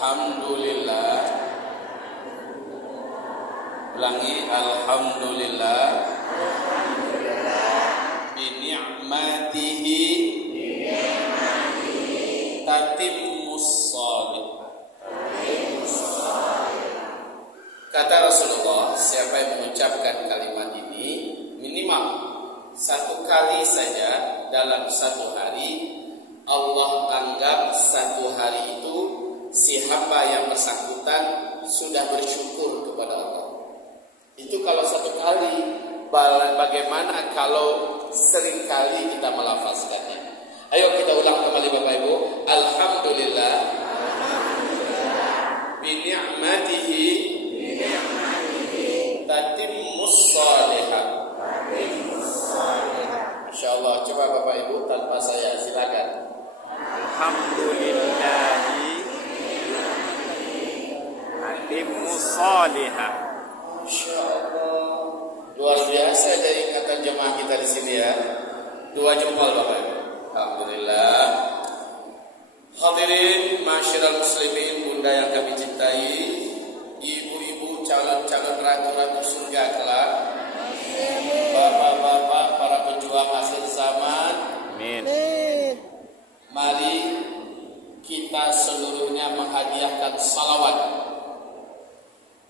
Alhamdulillah. Ulangi, alhamdulillah. Bi ni'matihi tatimmus shalihah. Kata Rasulullah, siapa yang mengucapkan kalimat ini minimal satu kali saja dalam satu hari, Allah anggap satu hari itu si hamba yang bersangkutan sudah bersyukur kepada Allah. Itu kalau satu kali. Bagaimana kalau sering kali kita melafazkannya? Ayo kita ulang kembali Bapak Ibu. Alhamdulillah. Bi ni'matihi tatimmus shalihah. Insyaallah, coba Bapak Ibu tanpa saya, silakan. Alhamdulillahi tatimmus shalihah. Insyaallah. Luar biasa dari ikatan jemaah kita di sini ya. 2 jempol Bapak Ibu. Alhamdulillah. Hadirin masyiral muslimin, bunda yang kami cintai, ibu-ibu calon-calon ratu-ratu surga kelak, bapak-bapak para pejuang akhir zaman. Amin. Mari kita seluruhnya menghadiahkan salawat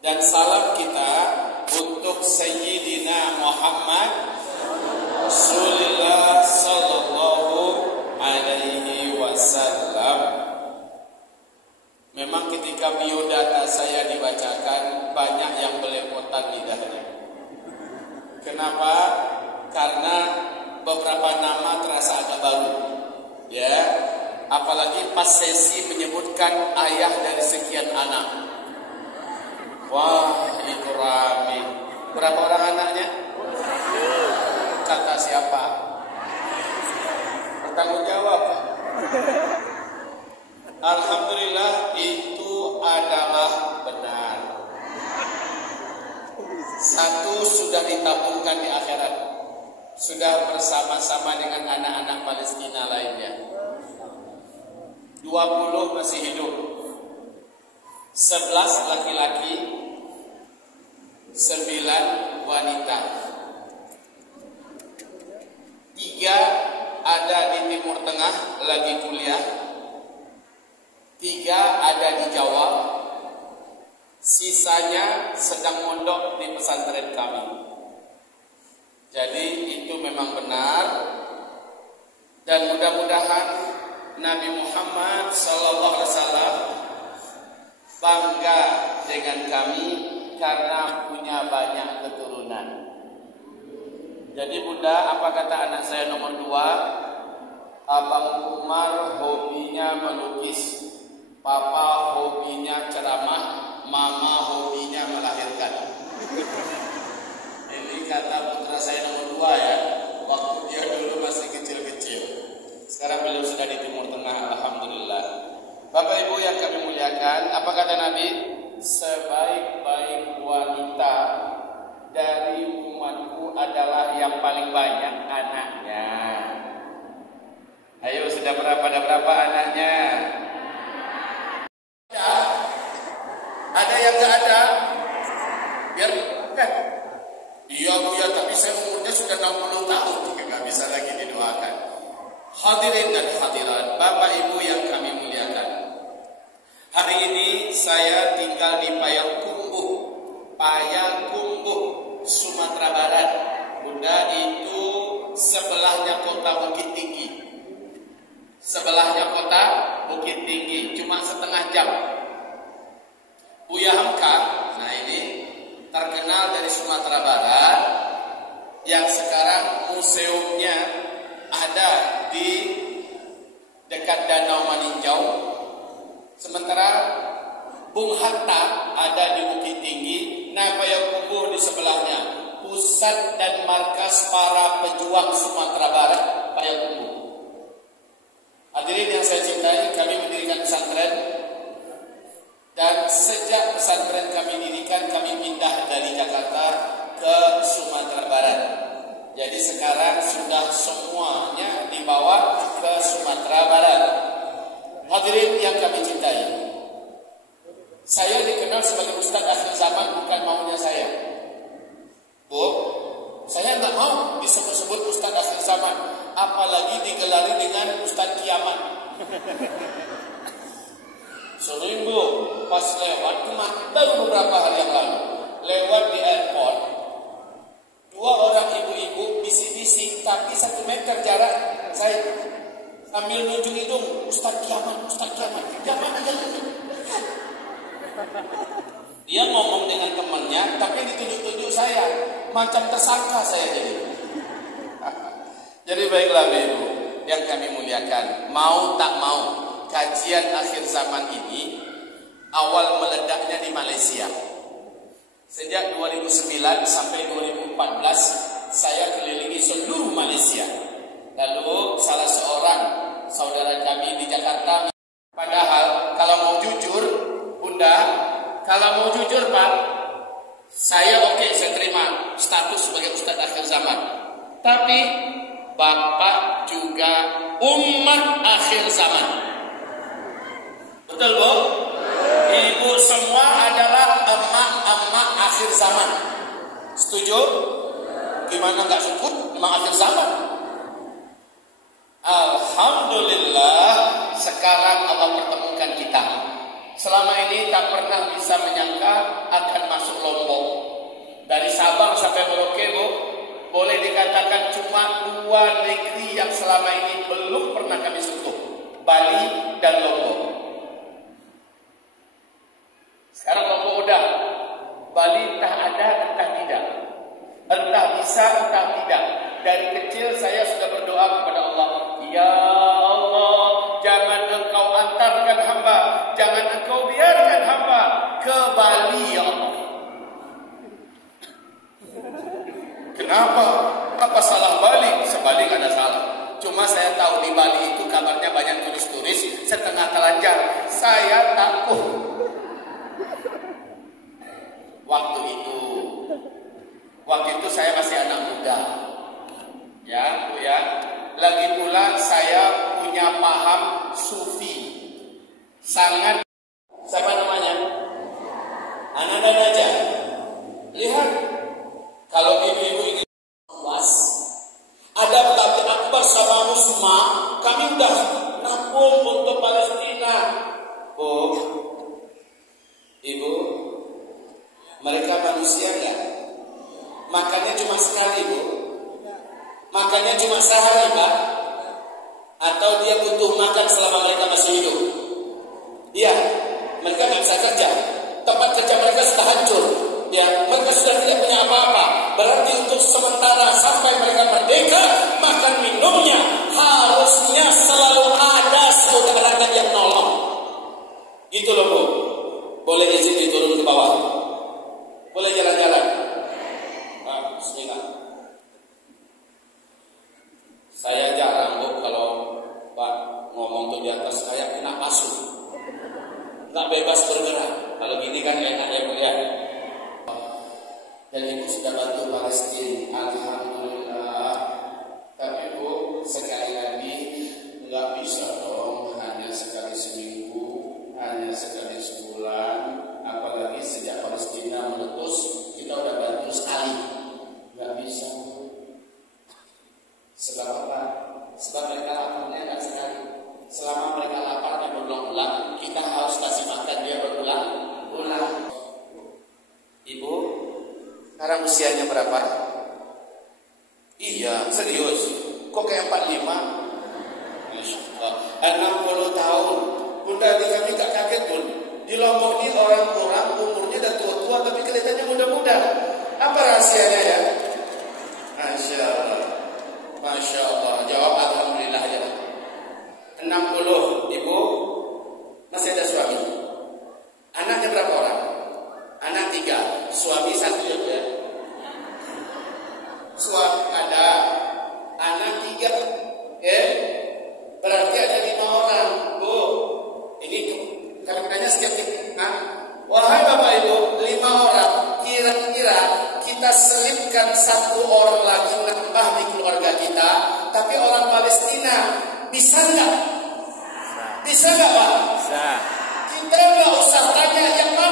dan salam kita untuk Sayyidina Muhammad Rasulullah sallallahu alaihi wasallam. Memang ketika biodata saya dibacakan, banyak yang belepotan lidahnya. Kenapa? Karena beberapa nama terasa agak baru. Ya, apalagi pas sesi menyebutkan ayah dari sekian anak. Wah, itu rame. Berapa orang anaknya? Kata siapa? Bertanggung jawab. Alhamdulillah, itu adalah benar. Satu sudah ditabungkan di akhirat, sudah bersama-sama dengan anak-anak Palestina lainnya. 20 masih hidup, 11 laki-laki, 9 wanita. 3 ada di Timur Tengah lagi kuliah, 3 ada di Jawa, sisanya sedang mondok di pesantren kami. Jadi itu memang benar, dan mudah-mudahan Nabi Muhammad SAW bangga dengan kami karena punya banyak keturunan. Jadi bunda, apa kata anak saya nomor 2? Abang Umar hobinya melukis, papa hobinya ceramah, mama hobinya melahirkan. Ini kata putra saya nomor 2 ya, waktu dia dulu masih kecil-kecil. Sekarang beliau sudah di Timur Tengah, alhamdulillah. Bapak Ibu yang kami muliakan, apa kata Nabi? Sebaik-baik wanita dari umatku adalah yang paling banyak anaknya. Ayo, sudah berapa anaknya? Ada yang gak ada? Biar iya Bu ya, tapi saya umurnya sudah 60 tahun, gak bisa lagi didoakan. Hadirin dan hadirat, Bapak Ibu yang kami muliakan, hari ini saya tinggal di Payakumbuh, Sumatera Barat. Bunda, itu sebelahnya kota Bukit Tinggi. Sebelahnya kota Bukit Tinggi, cuma setengah jam. Buya Hamka, nah ini terkenal dari Sumatera Barat, yang sekarang museumnya ada di dekat Danau Maninjau. Sementara Bung Hatta ada di Bukit Tinggi. Nah, Payakumbuh di sebelahnya, pusat dan markas para pejuang Sumatera Barat, Payakumbuh. Hadirin yang saya cintai, kami mendirikan pesantren, dan sejak pesantren kami dirikan, kami pindah dari Jakarta ke Sumatera Barat. Jadi sekarang sudah semuanya dibawa ke Sumatera Barat. Hadirin yang kami cintai, Saya dikenal sebagai Ustadz akhir zaman bukan maunya saya. Bu, saya nggak mau disebut-sebut Ustadz akhir zaman, apalagi digelari dengan Ustadz kiamat. Sering bu, pas lewat baru beberapa hari yang lalu, lewat di airport, 2 orang ibu-ibu bisik-bisik, tapi 1 meter jarak saya sambil nunjuk hidung, Ustadz kiamat, Ustadz kiamat, kiamat aja. Dia ngomong dengan temannya, tapi ditunjuk-tunjuk saya, macam tersangka saya jadi. Jadi baiklah ibu yang kami muliakan, mau tak mau kajian akhir zaman ini awal meledaknya di Malaysia. Sejak 2009 sampai 2014 saya kelilingi seluruh Malaysia. Lalu salah seorang saudara kami di Jakarta, padahal kalau mau jujur Bunda, kalau mau jujur Pak, saya oke, saya terima status sebagai Ustadz akhir zaman. Tapi Bapak juga umat akhir zaman. Betul Bu? Ibu semua adalah emak-emak akhir zaman. Setuju? Gimana nggak syukur? Emang akhir zaman. Alhamdulillah sekarang Allah pertemukan kita. Selama ini tak pernah bisa menyangka akan masuk Lombok. Dari Sabang sampai Merauke Bu, boleh dikatakan cuma 2 negeri yang selama ini belum pernah kami sentuh, Bali dan Lombok. Sekarang Lombok udah, Bali entah ada entah tidak, entah bisa entah tidak. Dari kecil saya sudah berdoa kepada Allah, ya Allah, jangan Engkau antarkan hamba, jangan Engkau biarkan hamba ke Bali ya Allah. Kenapa? Apa salah Bali? Sebalik ada salah. Cuma saya tahu di Bali itu kabarnya banyak turis-turis setengah telanjang. Saya takut. Waktu itu saya masih anak muda. Ya, Bu ya. Lagi pula saya punya paham sufi. Sangat, siapa namanya? Anak-anak aja. Lihat, kalau ibu-ibu ini luas, ada tabligh akbar sama Musma, kami udah nabung untuk Palestina. Bu, Ibu, mereka manusia enggak? Makannya cuma sekali Bu. Makannya cuma sehari Pak. Atau dia butuh makan selama mereka masih hidup? Iya, mereka nggak bisa kerja. Tempat kerja mereka sudah hancur. Ya, mereka sudah tidak punya apa-apa. Berarti untuk sementara sampai mereka merdeka, makan minumnya harusnya selalu ada saudara yang nolong. Gitu loh Bu. Boleh izin diturun ke bawah. Boleh jalan-jalan. Nah, bismillah. Saya jarang Bu kalau Pak ngomong tuh di atas kayak kena pasung. Nggak bebas bergerak. Kalau gini kan enak ya Bu ya. Dan Ibu sudah bantu Palestina, alhamdulillah. Tapi Bu, sekali lagi nggak bisa dong hanya sekali seminggu, hanya sekali sebulan. Apalagi sejak Palestina meletus, kita udah bantu sekali. Nggak bisa Bu. Sebab apa? Sebab mereka laparnya nggak sekali. Selama mereka lapar dan berulang-ulang, kita harus kasih makan dia berulang-ulang. Ibu, sekarang usianya berapa? Iya, serius. Kok kayak 45? Masya Allah. 60 tahun. Bunda di kami gak kaget Bun. Di Lombok ini orang-orang umurnya udah tua-tua tapi kelihatannya muda-muda. Apa rahasianya ya? Masya Allah. Masya Allah. Jawab alhamdulillah aja. 60. Ibu masih ada suami. Anaknya berapa orang? Anak 3, suami 1 ya. Suami ada, anak 3, berarti ada 5 orang. Bu, ini kadang-kadangnya setiap kita, wahai Bapak Ibu, 5 orang. Kira-kira kita selipkan 1 orang lagi nambah di keluarga kita, tapi orang Palestina bisa nggak? Bisa nggak Pak? Bisa. Kita nggak usah tanya yang mana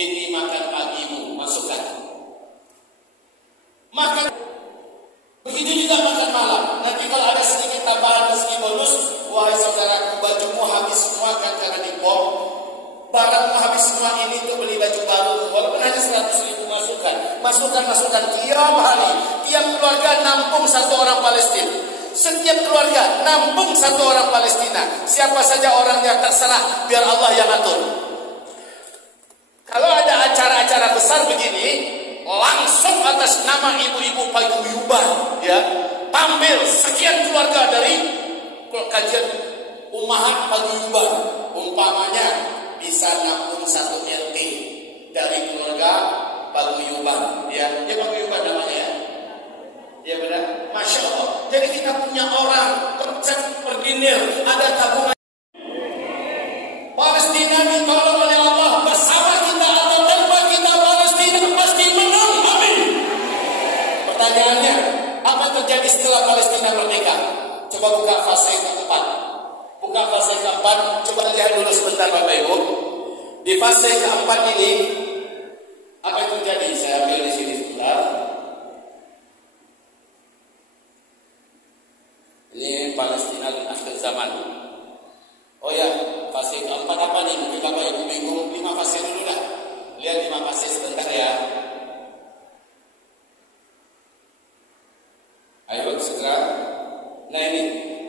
ini makan pagimu, masukkan. Makan. Begitu juga makan malam. Nanti kalau ada sedikit tambahan rezeki bonus, wahai saudaraku, bajumu habis semua kan karena dibom. Barangmu habis semua ini untuk beli baju baru. Walaupun hanya 100.000 masukkan tiap hari. Tiap keluarga nampung satu orang Palestina. Setiap keluarga nampung satu orang Palestina. Siapa saja orangnya terserah, biar Allah yang atur. Kalau ada acara-acara besar begini, langsung atas nama ibu-ibu paguyuban, ya, tampil sekian keluarga dari kajian Ummahat Paguyuban. Umpamanya bisa nampung 1 RT dari keluarga Paguyuban, ya, dia Paguyuban namanya, ya. Ya benar, Masya Allah. Jadi kita punya orang berdinir, ada tabungan. Palestina ditolong oleh Allah. Bersama kita atau tanpa kita, Palestina pasti menang. Amin. Pertanyaannya, apa terjadi setelah Palestina merdeka? Coba buka fase keempat. Buka fase keempat. Coba lihat dulu sebentar Bapak Ibu. Di fase keempat ini, apa yang terjadi? Saya ambil di sini sebentar. Ini Palestina di akhir zaman. Oh ya, fase keempat apa nih? Mungkin Bapak Ibu bingung. 5 fase dulu dah. Lihat 5 fase sebentar ya. Ayo segera. Nah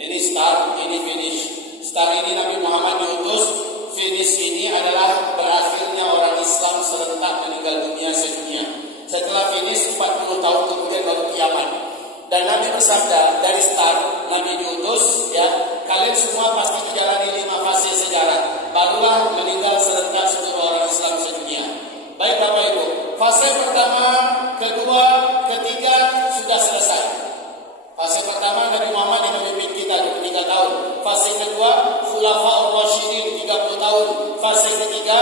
ini start, ini finish. Start ini Nabi Muhammad diutus. Finish ini adalah berakhirnya orang Islam serentak meninggal dunia sedunia. Setelah finish 40 tahun kemudian baru kiamat. Dan Nabi bersabda, dari start Nabi diutus, ya, kalian semua pasti menjalani 5 fase sejarah, barulah meninggal serentak seluruh orang Islam sedunia. Baik Bapak Ibu, fase pertama, kedua, ketiga sudah selesai. Fase pertama Nabi Muhammad yang memimpin kita 23 tahun. Fase kedua Khulafaur Rasyidin 30 tahun. Fase ketiga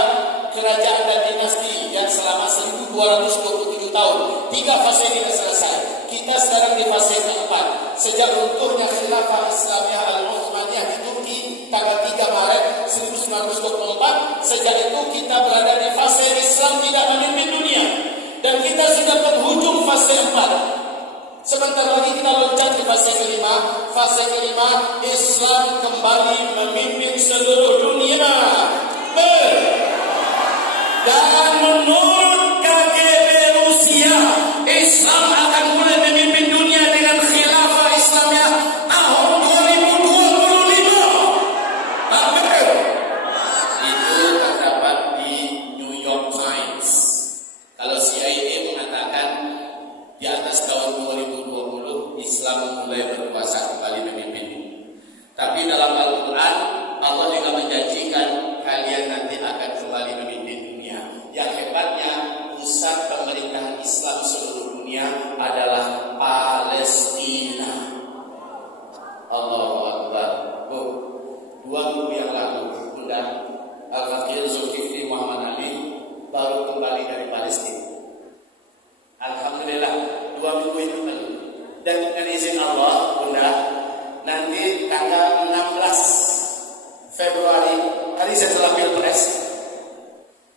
kerajaan dan dinasti yang selama 1227 tahun. 3 fase ini sudah selesai. Kita sekarang di fase keempat. Sejak runtuhnya Khilafah Islamiyah Al-Utsmaniyah di Turki tanggal 3 Maret 1924, sejak itu kita berada di fase Islam tidak memimpin dunia. Dan kita sudah penghujung fase 4. Sebentar lagi kita loncat ke fase kelima. Fase kelima, Islam kembali memimpin seluruh dunia. Dan menurut KGB Rusia, Islam akan mulai memimpin dunia dengan khilafah Islamiyah tahun 2025. Amin. Itu terdapat di New York Times. Kalau CIA mengatakan di atas tahun 2020 Islam mulai berkuasa kembali memimpin. Tapi dalam Al-Quran Allah juga menjanjikan kalian nanti akan kembali memimpin dunia. Yang hebatnya pusat pemerintahan Islam seluruh dunia adalah Palestina. Allahu Akbar. 2 minggu yang lalu Bunda Al-Fakir Zulkifli Muhammad Ali baru kembali dari Palestina. Alhamdulillah 2 minggu itu tadi. Dan dengan izin Allah Bunda, nanti tanggal 16 Februari hari setelah Pilpres,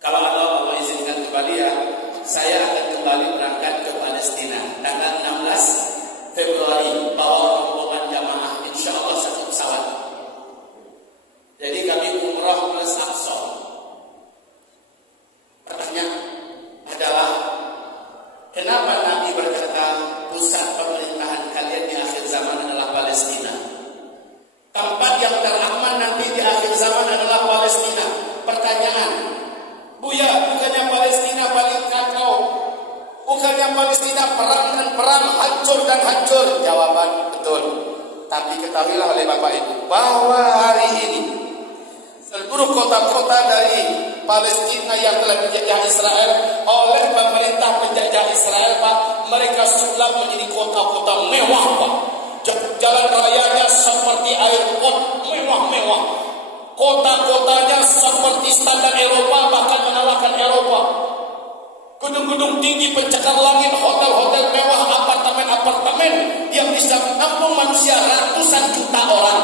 kalau Allah izinkan kembali ya, saya akan kembali berangkat ke Palestina tanggal 16 Februari bawa rombongan jamaah, insya Allah 1 pesawat. Jadi kami umrah plus Aqsa. Pertanyaan adalah, kenapa Nabi berkata pusat pemerintahan kalian di akhir zaman adalah Palestina? Tempat yang teraman nanti di akhir zaman adalah Palestina. Pertanyaan, Buya, bukannya Palestina paling kacau? Bukannya Palestina perang dan perang, hancur dan hancur? Jawaban betul. Tapi ketahuilah oleh Bapak Ibu bahwa hari ini seluruh kota-kota dari Palestina yang telah dijajah Israel oleh pemerintah penjajah Israel, Pak, mereka sulap menjadi kota-kota mewah, Pak. Jalan rayanya seperti airport mewah-mewah. Kota-kotanya seperti standar Eropa, bahkan mengalahkan Eropa. Gedung-gedung tinggi pencakar langit, hotel-hotel mewah, apartemen-apartemen yang bisa menampung manusia ratusan juta orang.